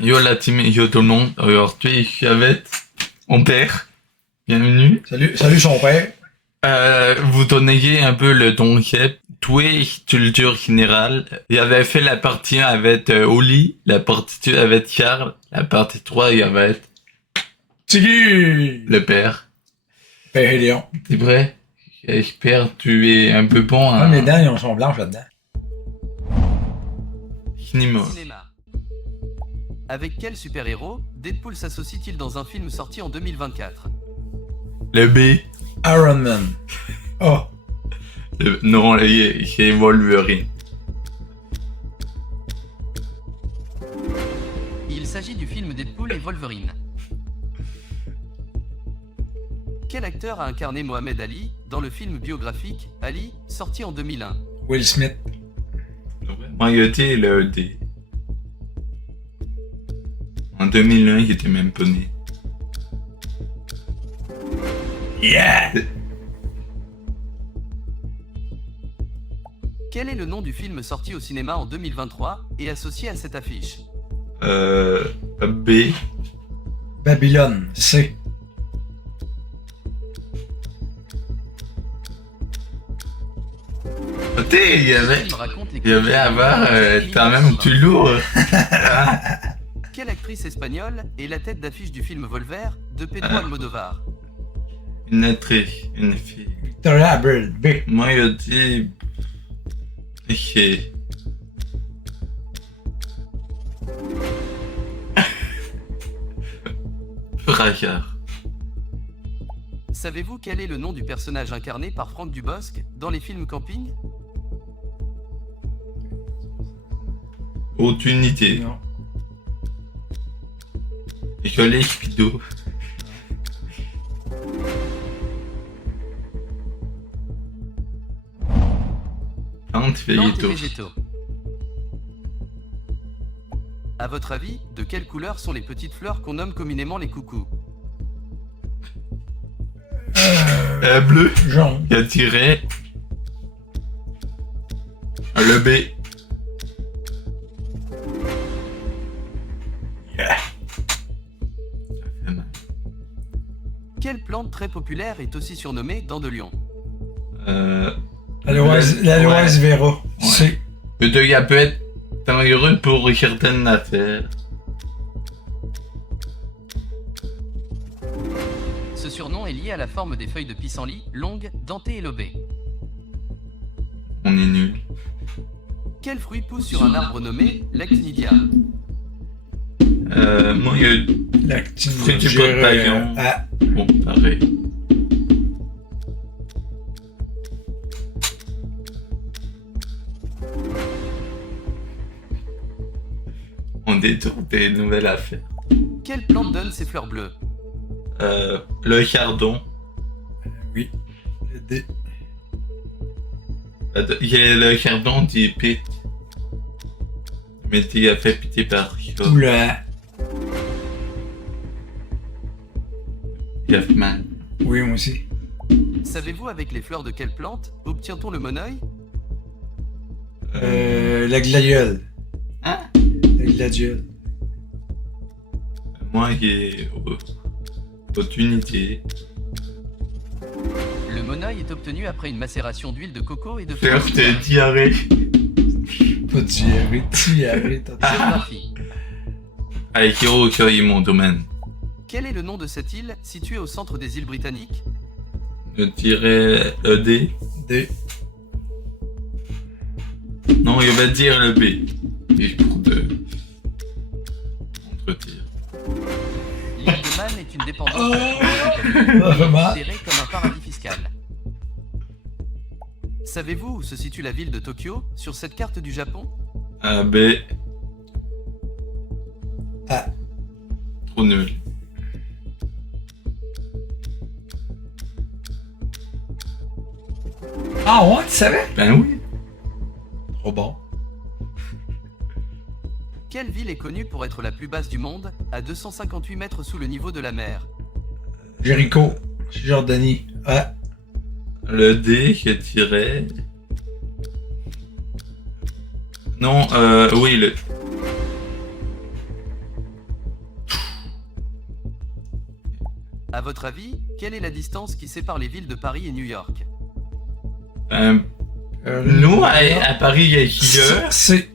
Yo la team, yo tout le monde. Aujourd'hui, je suis avec mon père. Bienvenue. Salut son père. Vous donnez un peu le concept. Toi, culture générale. Il avait fait la partie 1 avec Oli, la partie 2 avec Charles, la partie 3 il y avait Tiggy! le père. Père et Léon. C'est vrai? J'espère que tu es un peu bon Ah, à mes dents, ils sont blanches là-dedans. cinéma. Cinéma. Avec quel super-héros Deadpool s'associe-t-il dans un film sorti en 2024? Le B. Iron Man. Oh. Non, c'est Wolverine. Il s'agit du film Deadpool et Wolverine. Quel acteur a incarné Mohamed Ali dans le film biographique Ali, sorti en 2001? Will Smith. Moi, il était le D. En 2001, il était même pas né. Yeah! Quel est le nom du film sorti au cinéma en 2023 et associé à cette affiche? B. Babylone. C. T'sais, il y Ce avait... film raconte les Il y avait avant, quand même plus lourd. Quelle actrice espagnole est la tête d'affiche du film Volver de Pedro Almodovar? Une actrice, une fille. Victoria Abril. B. Moi, il dit... Ok. Racard. Savez-vous quel est le nom du personnage incarné par Franck Dubosc dans les films Camping? Haute unité. Non. Collège Pido. Plantes Plantes et végétaux. végétaux. À votre avis, de quelle couleur sont les petites fleurs qu'on nomme communément les coucous? Bleu. Jaune. Il a tiré. Le B. Yeah. Ça fait mal. Quelle plante très populaire est aussi surnommée dent de lion? L'aloès vera. C. Peut-être qu'il peut être dangereux pour certaines affaires. Ce surnom est lié à la forme des feuilles de pissenlit, longues, dentées et lobées. On est nul. Quel fruit pousse sur un arbre nommé l'actinidia? Moi, il y a... L'actine. Fruit du papillon. A. Bon, pareil. On détourne des nouvelles affaires. Quelle plante donne ses fleurs bleues? Le chardon. Oui. Le D. Il y a le chardon qui pique. Mais qui a fait pitié par ça. Ou le A. Il a fait mal. Oui, moi aussi. Savez-vous avec les fleurs de quelle plante obtient-on le moneuil? La gladiole. Hein? La gladiole. Moi, il est haute unité. Le moneuil est obtenu après une macération d'huile de coco et de Faire fleurs de diarrhée. Pas de diarrhée, t'as dit. Géographie. Avec Hiro, c'est mon domaine. Quel est le nom de cette île située au centre des îles britanniques? Je dirais le D. D. Non, il va dire le B. Juste pour de... Entretien. L'île de Man est une dépendance Oh. de la Grande-Bretagne, Vraiment? considérée comme un paradis fiscal. Savez-vous où se situe la ville de Tokyo sur cette carte du Japon? B. A. Trop nul. Ah ouais, tu savais? Ben oui. Trop bon. Quelle ville est connue pour être la plus basse du monde, à 258 mètres sous le niveau de la mer? Jéricho. Jordanie. A. Le D, je dirais... Non, oui, le... À votre avis, quelle est la distance qui sépare les villes de Paris et New York? Nous, à Paris, il y a Killer. C'est.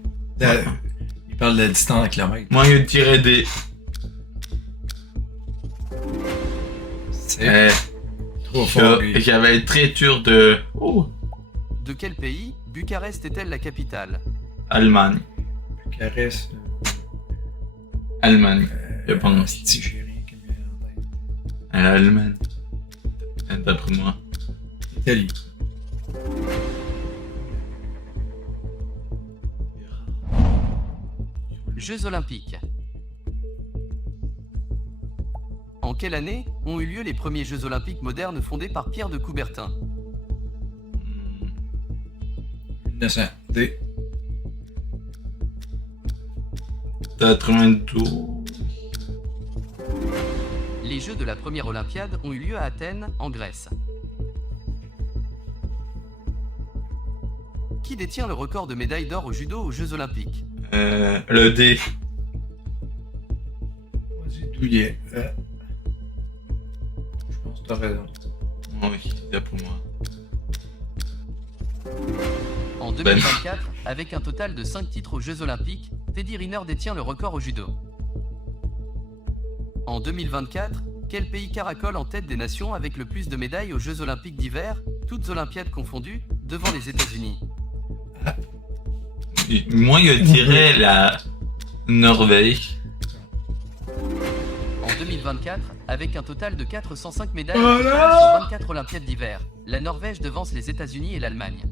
Il parle de la distance en kilomètres. Moi, je dirais des... C'est trop fort. lui. J'avais très dur de... Oh, De quel pays Bucarest est-elle la capitale? Allemagne. Bucarest. Allemagne, je pense. Si j'ai rien qui me vient en tête. Allemagne. D'après moi. Italie. Jeux Olympiques. En quelle année ont eu lieu les premiers Jeux Olympiques modernes fondés par Pierre de Coubertin? 1900. D. 92. Les Jeux de la première Olympiade ont eu lieu à Athènes, en Grèce. Qui détient le record de médailles d'or au judo aux Jeux Olympiques? Le D. Vas-y, Douillet. Je pense que t'as raison. Oui, d'après moi. En 2024, avec un total de 5 titres aux Jeux Olympiques, Teddy Riner détient le record au judo. En 2024, quel pays caracole en tête des nations avec le plus de médailles aux Jeux Olympiques d'hiver, toutes Olympiades confondues, devant les États-Unis? Moi, je dirais la Norvège. En 2024, avec un total de 405 médailles Oh au total là sur 24 Olympiades d'hiver, la Norvège devance les États-Unis et l'Allemagne.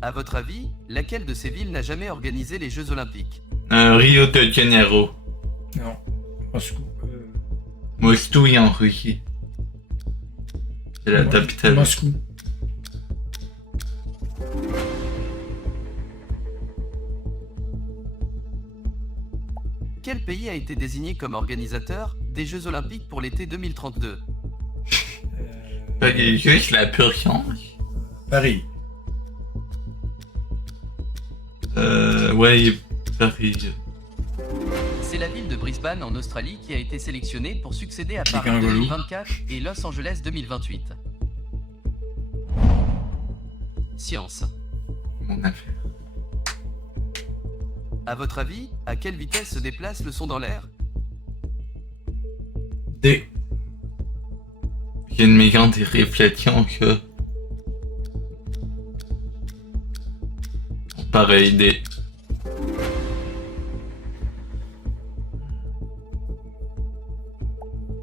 À votre avis, laquelle de ces villes n'a jamais organisé les Jeux Olympiques? Rio de Janeiro. Non. Moscou. Moscou en Russie. C'est la capitale. Moscou. Quel pays a été désigné comme organisateur des Jeux Olympiques pour l'été 2032? Juste la pure science. Paris. Ouais, Paris. C'est la ville de Brisbane en Australie qui a été sélectionnée pour succéder à Paris kangourous. 2024 et Los Angeles 2028. Science. Mon affaire. À votre avis, à quelle vitesse se déplace le son dans l'air? D. J'ai une méchante réflexion que... Pareil, D.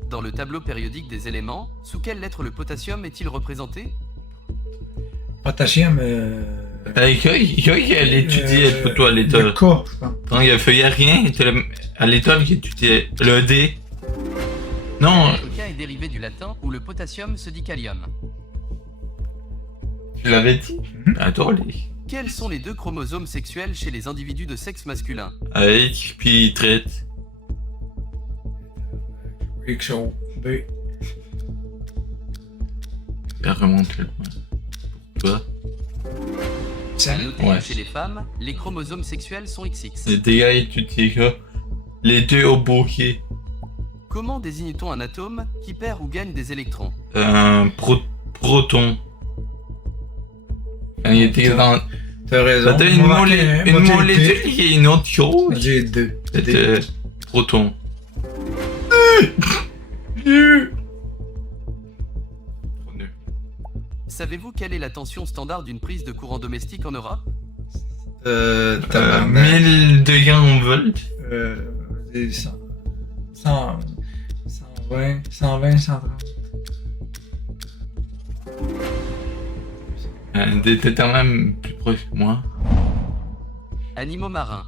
Dans le tableau périodique des éléments, sous quelle lettre le potassium est-il représenté? Potassium. Elle étudiait plutôt à Le l'école. K, je pense. Quand il faisait rien, à l'école, il étudiait le D. Non, Le K est dérivé du latin où le potassium se dit kalium. je l'avais dit. Attends, les... Quels sont les deux chromosomes sexuels chez les individus de sexe masculin? Avec, puis il traite. XO. B. Elle remonte le loin. Pour toi. Ça. À noter Ouais. que chez les femmes, les chromosomes sexuels sont XX. Les dégâts étudiés que les deux oboqués. Comment désigne-t-on un atome qui perd ou gagne des électrons? Proton. Quand il était dans... T'as raison. C'était une molécule qui est une autre chose. J'ai 2. C'était proton. Savez-vous quelle est la tension standard d'une prise de courant domestique en Europe? Tabarnak. 1200 volts. Vas-y, 120, 130. T'étais quand même plus proche que moi. Animaux marins.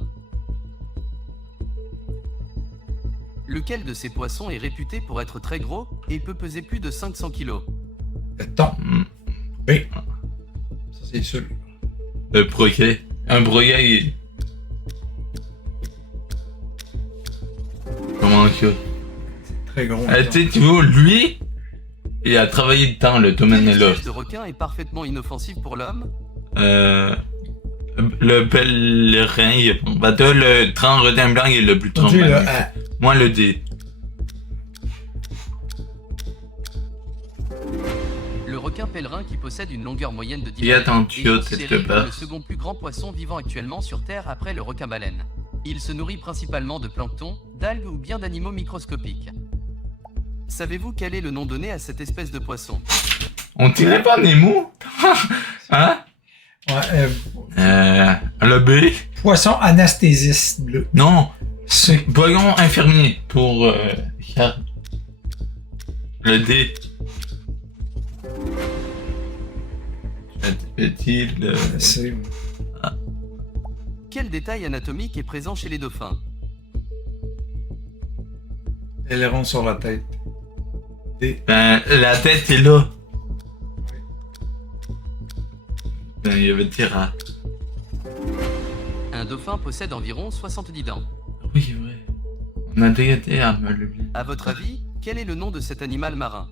Lequel de ces poissons est réputé pour être très gros et peut peser plus de 500 kg? Le thon. Hmm. B. Ça, c'est sûr. Le broguet. Un broguet, il... Comment que... Très gros. Tu sais, tu vois, lui, il a travaillé dans le domaine Quelle de espèce de requin est parfaitement inoffensif pour l'homme? Le pèlerin, le grand redin blanc, il est le plus On dit le traumatique. A. Moi, le D. pèlerin qui possède une longueur moyenne de 10 Il y a mètres un et tuyau considéré quelque comme part. le second plus grand poisson vivant actuellement sur Terre après le requin-baleine. Il se nourrit principalement de plancton, d'algues ou bien d'animaux microscopiques. Savez-vous quel est le nom donné à cette espèce de poisson? On dirait pas Nemo? Hein? Ouais, Le B? poisson anesthésiste bleu. Non, C. voyons infirmier pour Charles. Le D. Est-il C. Quel détail anatomique est présent chez les dauphins? Aileron sur la tête. D. Ben, la tête est là. Ben, il y avait des rats. Un dauphin possède environ 70 dents. Oui, vrai. On a déjà été à me le dire. À votre avis, quel est le nom de cet animal marin?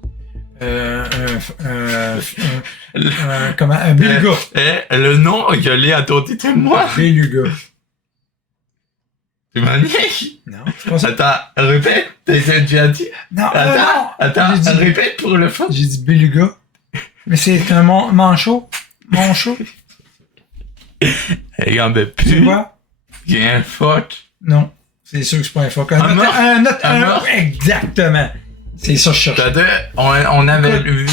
Comment? Un beluga. Le nom, je l'ai à ton titre, moi. Beluga. Tu m'as dit. Non, c'est pas ça. Attends, répète. T'as déjà dit. Non, Attends, J'ai dit- répète pour le fun. J'ai dit beluga. Mais c'est un manchot. Manchot. Regarde, ben, Tu plus. vois? Il y a un faute. Non. C'est sûr que c'est pas un phoque. Un mort. Un mort. Exactement. C'est ça que je cherchais. T'as on avait Écoute. vu.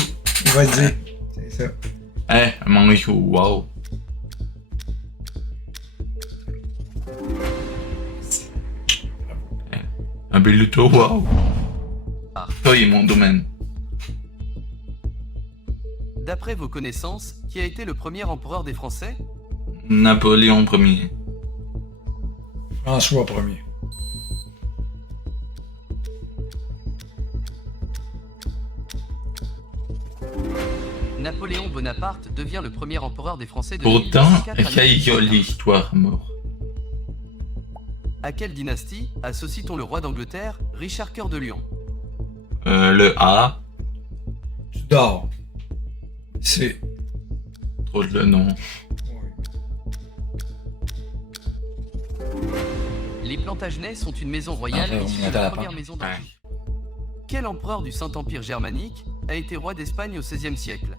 Vas-y. C'est ça. Un manchot, wow. Un beluto, wow. Ah. Ça, il est mon domaine. D'après vos connaissances, qui a été le premier empereur des Français? Napoléon Ier. François Ier. Napoléon Bonaparte devient le premier empereur des Français de Pourtant, 1804 à quelle 1815. l'histoire mort. À quelle dynastie associe-t-on le roi d'Angleterre, Richard Cœur de Lion? Le A, Tu dors. C'est. trop le nom. Les Plantagenets sont une maison royale Ah, issue on de la attend. première maison Ouais. d'Anjou. Quel empereur du Saint-Empire germanique a été roi d'Espagne au XVIe siècle?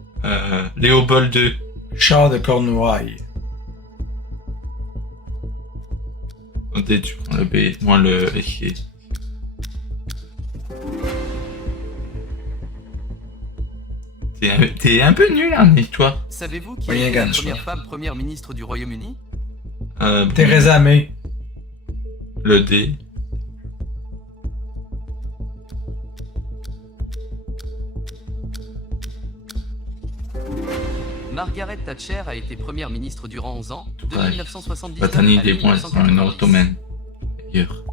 Léopold II. Charles de Cornouailles. Attendez, tu prends le B, moi le S. T'es un peu nul en histoire. Savez-vous qui a Rien été la gagne, je première crois. femme première ministre du Royaume-Uni? Theresa May. Le D. Margaret Thatcher a été première ministre durant 11 ans, de Ouais. 1979 Botanie à des points dans un 1990. autre domaine. Ailleurs.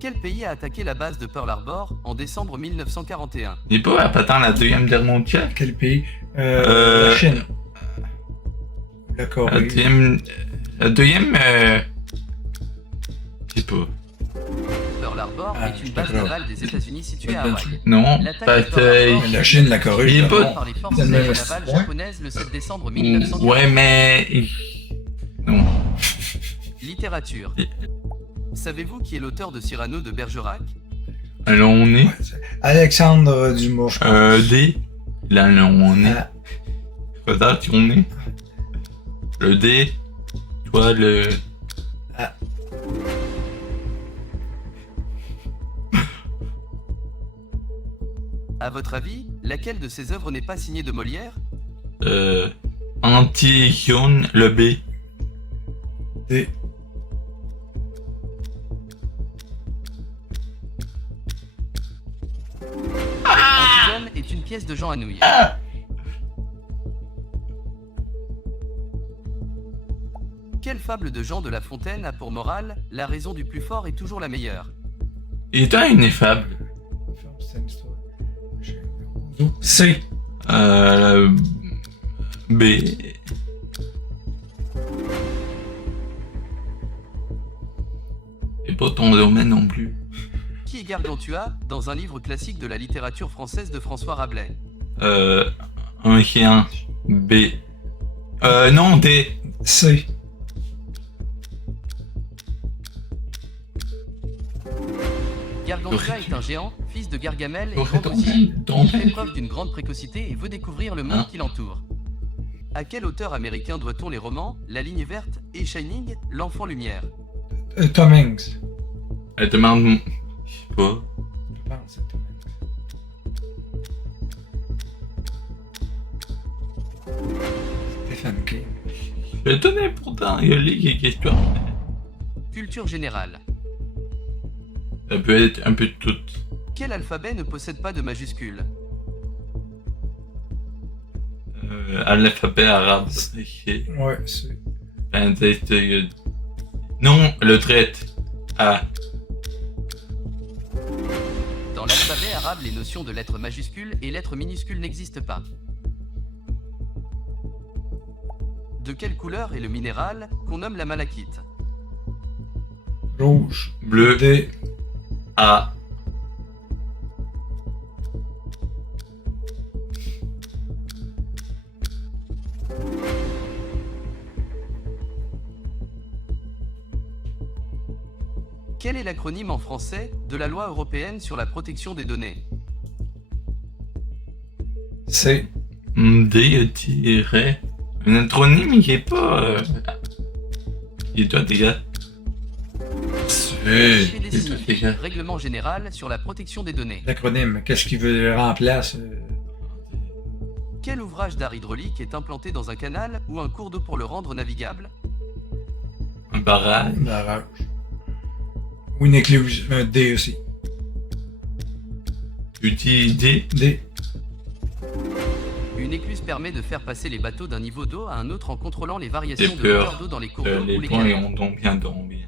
Quel pays a attaqué la base de Pearl Harbor en décembre 1941? Il n'est pas pendant la deuxième guerre mondiale. Quel pays? Euh, La Chine. La La Corée. deuxième. Je sais pas. Pearl Harbor Ah, est une je base sais pas. navale des États-Unis située à Hawaï. Non, L'attaque pas de Pearl Harbor La Chine, la Corée. Il est le pas- Japon. par les forces C'est le même navales point. japonaises le 7 décembre 1940. Ouais, mais. Non. Littérature. Savez-vous qui est l'auteur de Cyrano de Bergerac? Alors on est. Ouais, c'est Alexandre Dumas, je crois. D. Là, on est. Ah, Faudra tourner. Le D. Toi, le. À votre avis, laquelle de ces œuvres n'est pas signée de Molière? Antigone, le B. D. Antigone est une pièce de Jean Anouilh. Quelle fable de Jean de La Fontaine a pour morale « La raison du plus fort est toujours la meilleure Il est un ineffable. C'est une histoire. C. B. C'est pas ton domaine non plus. ?» Qui est Gargantua dans un livre classique de la littérature française de François Rabelais? Un chien. B. Non, D. C. Gargantua est un géant, fils de Gargamel et Aurait grand ton aussi. ton Il fait preuve d'une grande précocité et veut découvrir le monde Hein qui l'entoure. À quel auteur américain doit-on les romans La Ligne Verte et Shining, L'Enfant Lumière? Tom Hanks. Elle demande... Je sais pas. Je pense que c'est Tom Hanks. Stephen King. Je le tenais pourtant, il y a les questions. Culture générale. Ça peut être un peu de tout. Quel alphabet ne possède pas de majuscules? Alphabet arabe. Ok. Ouais, c'est. Ben, non, le traite. Ah. Dans l'alphabet arabe, les notions de lettres majuscules et lettres minuscules n'existent pas. De quelle couleur est le minéral qu'on nomme la malachite? Rouge. Bleu. D. Ah. Quel est l'acronyme en français de la loi européenne sur la protection des données? C. D, tiret. Un acronyme, il est pas... Il doit des gars. RGPD signifie Règlement général sur la protection des données. L'acronyme, qu'est-ce qu'il veut remplacer? Quel ouvrage d'art hydraulique est implanté dans un canal ou un cours d'eau pour le rendre navigable? Un barrage. Barrage. Ou une écluse. Un D aussi. Utiliser. D. Une écluse permet de faire passer les bateaux d'un niveau d'eau à un autre en contrôlant les variations J'ai de peur. hauteur d'eau dans les cours d'eau Les ou les points canaux. ont donc bien tombé.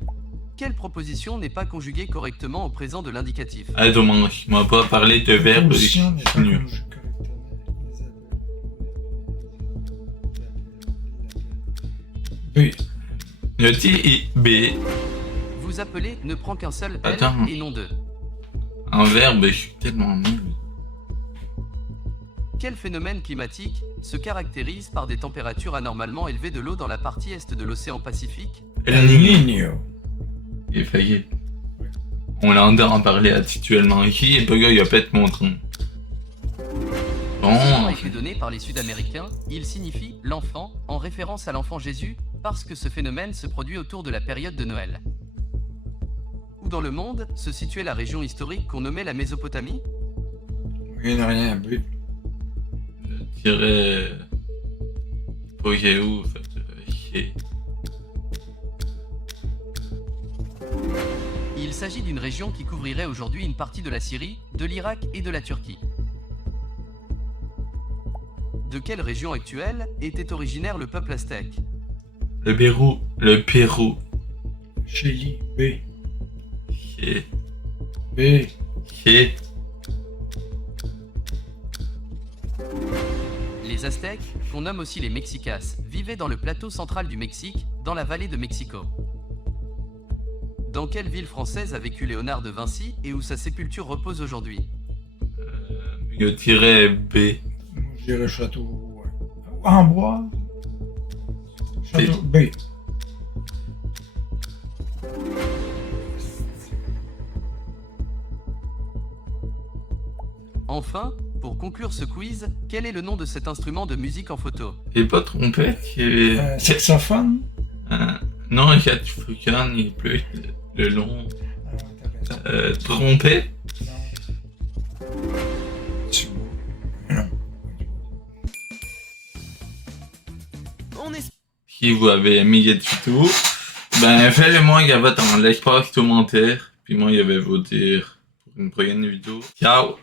Quelle proposition n'est pas conjuguée correctement au présent de l'indicatif? Ah, dommage. Moi, pas parler de verbe. Position n'est pas nul. conjuguée correctement. B. Le T B. Vous appelez ne prend qu'un seul L Attends. et non deux. Un verbe, je suis tellement nul. Quel phénomène climatique se caractérise par des températures anormalement élevées de l'eau dans la partie est de l'océan Pacifique? El Niño. Il est failli. On l'entend parler actuellement ici et il y a pas de mon train. Ce nom Bon, a été donné par les Sud-Américains, il signifie l'enfant, en référence à l'enfant Jésus, parce que ce phénomène se produit autour de la période de Noël. Où dans le monde se situait la région historique qu'on nommait la Mésopotamie? Rien de rien. B. je dirais. Pas où, en fait. Chier. Il s'agit d'une région qui couvrirait aujourd'hui une partie de la Syrie, de l'Irak et de la Turquie. De quelle région actuelle était originaire le peuple aztèque? Le Pérou. Le Pérou. Chili. B. Chier. B. Chier. Les Aztèques, qu'on nomme aussi les Mexicas, vivaient dans le plateau central du Mexique, dans la vallée de Mexico. Dans quelle ville française a vécu Léonard de Vinci et où sa sépulture repose aujourd'hui? Je dirais B. Moi, je dirais château. En bois. Château. B. Enfin, pour conclure ce quiz, quel est le nom de cet instrument de musique en photo? J'ai pas trompé. Saxophone. Non, il y a du Fukan, il pleut le long. Ah, t'as raison. Trompé. Non. Tu vois. Non. On est... Si vous avez aimé cette vidéo, ben faites-le-moi il y a votre en l'espace commentaire. Puis moi, il y avait vous dire pour une prochaine vidéo. Ciao!